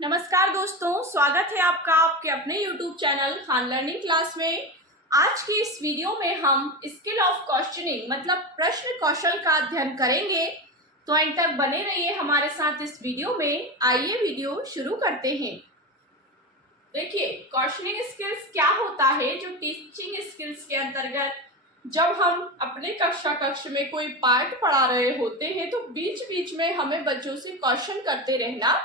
नमस्कार दोस्तों, स्वागत है आपका आपके अपने YouTube channel Khan learning class में। आज की इस वीडियो में हम स्किल ऑफ क्वेश्चनिंग मतलब प्रश्न कौशल का अध्ययन करेंगे। तो एंड तक बने रहिए हमारे साथ इस वीडियो में। आइए वीडियो शुरू करते हैं। देखिए, क्वेश्चनिंग स्किल्स क्या होता है। जो टीचिंग स्किल्स के अंतर्गत जब हम अपने कक्ष में कोई पाठ पढ़ा रहे होते हैं तो बीच बीच में हमें बच्चों से क्वेश्चन करते रहना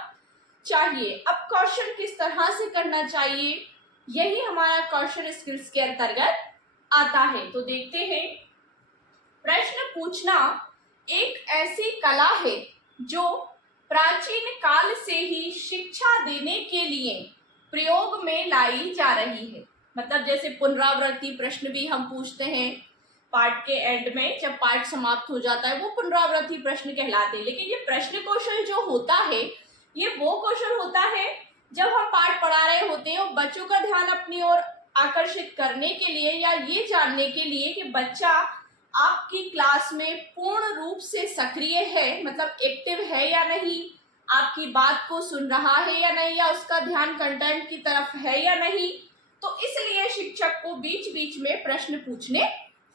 चाहिए। अब क्वेश्चन किस तरह से करना चाहिए, यही हमारा क्वेश्चन स्किल्स के अंतर्गत आता है। तो देखते हैं। प्रश्न पूछना एक ऐसी कला है जो प्राचीन काल से ही शिक्षा देने के लिए प्रयोग में लाई जा रही है। मतलब जैसे पुनरावृत्ति प्रश्न भी हम पूछते हैं पाठ के एंड में, जब पाठ समाप्त हो जाता है वो पुनरावृत्ति प्रश्न कहलाते हैं। लेकिन ये प्रश्न कौशल जो होता है ये वो कौशल होता है जब हम पाठ पढ़ा रहे होते हैं और बच्चों का ध्यान अपनी ओर आकर्षित करने के लिए या ये जानने के लिए कि बच्चा आपकी क्लास में पूर्ण रूप से सक्रिय है, मतलब एक्टिव है या नहीं, आपकी बात को सुन रहा है या नहीं, या उसका ध्यान कंटेंट की तरफ है या नहीं। तो इसलिए शिक्षक को बीच बीच में प्रश्न पूछने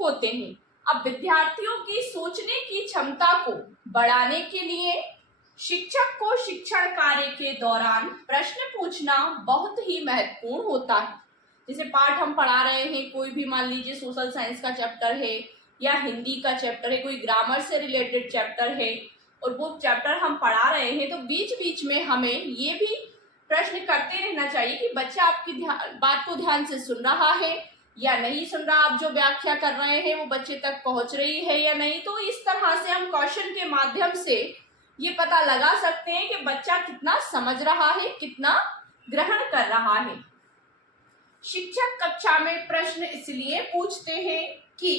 होते हैं। अब विद्यार्थियों की सोचने की क्षमता को बढ़ाने के लिए शिक्षक को शिक्षण कार्य के दौरान प्रश्न पूछना बहुत ही महत्वपूर्ण होता है। जैसे पाठ हम पढ़ा रहे हैं, कोई भी मान लीजिए सोशल साइंस का चैप्टर है या हिंदी का चैप्टर है, कोई ग्रामर से रिलेटेड चैप्टर है और वो चैप्टर हम पढ़ा रहे हैं, तो बीच बीच में हमें ये भी प्रश्न करते रहना चाहिए कि बच्चा आपकी बात को ध्यान से सुन रहा है या नहीं सुन रहा, आप जो व्याख्या कर रहे हैं वो बच्चे तक पहुंच रही है या नहीं। तो इस तरह से हम क्वेश्चन के माध्यम से ये पता लगा सकते हैं कि बच्चा कितना समझ रहा है, कितना ग्रहण कर रहा है। शिक्षक कक्षा में प्रश्न इसलिए पूछते हैं कि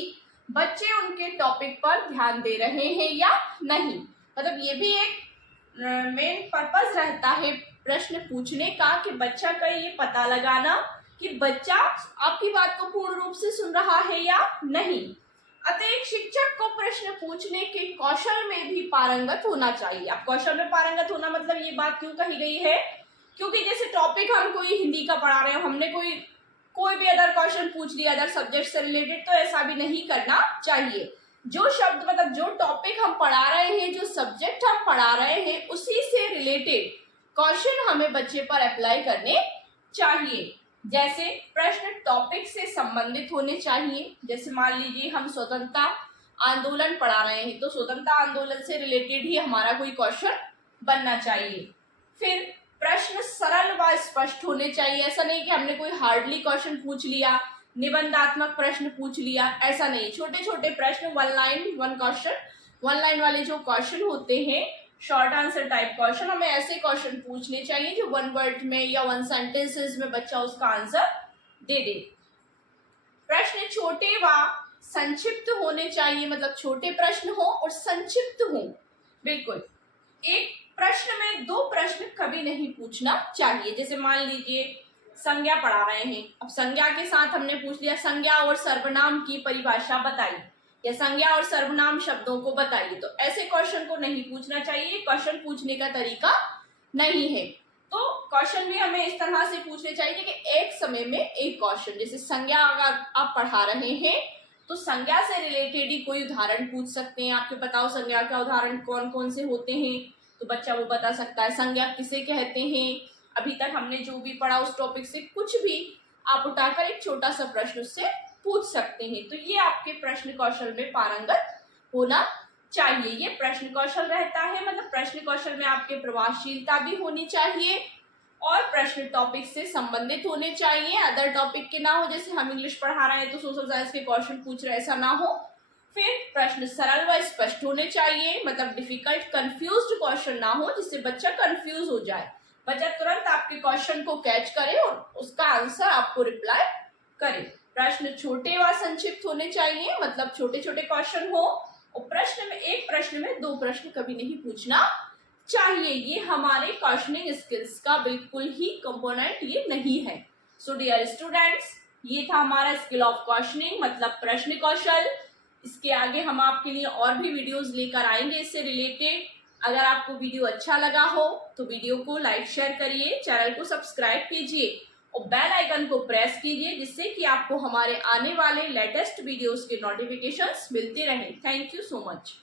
बच्चे उनके टॉपिक पर ध्यान दे रहे हैं या नहीं। मतलब ये भी एक मेन पर्पस रहता है प्रश्न पूछने का कि बच्चा का ये पता लगाना कि बच्चा आपकी बात को पूर्ण रूप से सुन रहा है या नहीं। अतः शिक्षक को प्रश्न पूछने के कौशल में भी पारंगत होना चाहिए। अब कौशल में पारंगत होना मतलब ये बात क्यों कही गई है, क्योंकि जैसे टॉपिक हम कोई हिंदी का पढ़ा रहे हो, हमने कोई भी अदर क्वेश्चन पूछ लिया अदर सब्जेक्ट से रिलेटेड, तो ऐसा भी नहीं करना चाहिए। जो शब्द मतलब जो टॉपिक हम पढ़ा रहे हैं, जो सब्जेक्ट हम पढ़ा रहे हैं, उसी से रिलेटेड क्वेश्चन हमें बच्चे पर अप्लाई करने चाहिए। जैसे प्रश्न टॉपिक से संबंधित होने चाहिए। जैसे मान लीजिए हम स्वतंत्रता आंदोलन पढ़ा रहे हैं तो स्वतंत्रता आंदोलन से रिलेटेड ही हमारा कोई क्वेश्चन बनना चाहिए। फिर प्रश्न सरल व स्पष्ट होने चाहिए। ऐसा नहीं कि हमने कोई हार्डली क्वेश्चन पूछ लिया, निबंधात्मक प्रश्न पूछ लिया, ऐसा नहीं। छोटे छोटे प्रश्न, one line one question, one line वाले जो क्वेश्चन होते हैं, शॉर्ट आंसर टाइप क्वेश्चन, हमें ऐसे क्वेश्चन पूछने चाहिए जो वन वर्ड में या वन सेंटेंसेस में बच्चा उसका आंसर दे दे। प्रश्न छोटे व संक्षिप्त होने चाहिए। मतलब छोटे प्रश्न हो और संक्षिप्त हो। बिल्कुल एक प्रश्न में दो प्रश्न कभी नहीं पूछना चाहिए। जैसे मान लीजिए संज्ञा पढ़ा रहे हैं, अब संज्ञा के साथ हमने पूछ लिया संज्ञा और सर्वनाम की परिभाषा बताइए या संज्ञा और सर्वनाम शब्दों को बताइए, तो ऐसे क्वेश्चन को नहीं पूछना चाहिए। क्वेश्चन पूछने का तरीका नहीं है। तो क्वेश्चन भी हमें इस तरह से पूछने चाहिए कि एक समय में एक क्वेश्चन। जैसे संज्ञा अगर आप पढ़ा रहे हैं तो संज्ञा से रिलेटेड ही कोई उदाहरण पूछ सकते हैं। आपके बताओ संज्ञा का उदाहरण कौन कौन से होते हैं, तो बच्चा वो बता सकता है। संज्ञा किसे कहते हैं, अभी तक हमने जो भी पढ़ा उस टॉपिक से कुछ भी आप उठाकर एक छोटा सा प्रश्न उससे पूछ सकते हैं। तो ये आपके प्रश्न कौशल में पारंगत होना चाहिए। ये प्रश्न कौशल रहता है। मतलब प्रश्न कौशल में आपके प्रभावशीलता भी होनी चाहिए और प्रश्न टॉपिक से संबंधित होने चाहिए, अदर टॉपिक के ना हो। जैसे हम इंग्लिश पढ़ा रहे हैं तो सोशल साइंस के क्वेश्चन पूछ रहे, ऐसा ना हो। फिर प्रश्न सरल व स्पष्ट होने चाहिए। मतलब डिफिकल्ट कंफ्यूज्ड क्वेश्चन ना हो जिससे बच्चा कंफ्यूज हो जाए। बच्चा तुरंत आपके क्वेश्चन को कैच करे और उसका आंसर आपको रिप्लाई करे। प्रश्न छोटे व संक्षिप्त होने चाहिए। मतलब छोटे छोटे क्वेश्चन हो और प्रश्न में एक प्रश्न में दो प्रश्न कभी नहीं पूछना चाहिए। ये हमारे क्वेश्चनिंग स्किल्स का बिल्कुल ही कंपोनेंट ये नहीं है। सो डियर स्टूडेंट्स, ये था हमारा स्किल ऑफ क्वेश्चनिंग मतलब प्रश्न कौशल। इसके आगे हम आपके लिए और भी वीडियोस लेकर आएंगे इससे रिलेटेड। अगर आपको वीडियो अच्छा लगा हो तो वीडियो को लाइक शेयर करिए, चैनल को सब्सक्राइब कीजिए और बेल आइकन को प्रेस कीजिए, जिससे कि आपको हमारे आने वाले लेटेस्ट वीडियोस के नोटिफिकेशंस मिलते रहें। Thank you so much.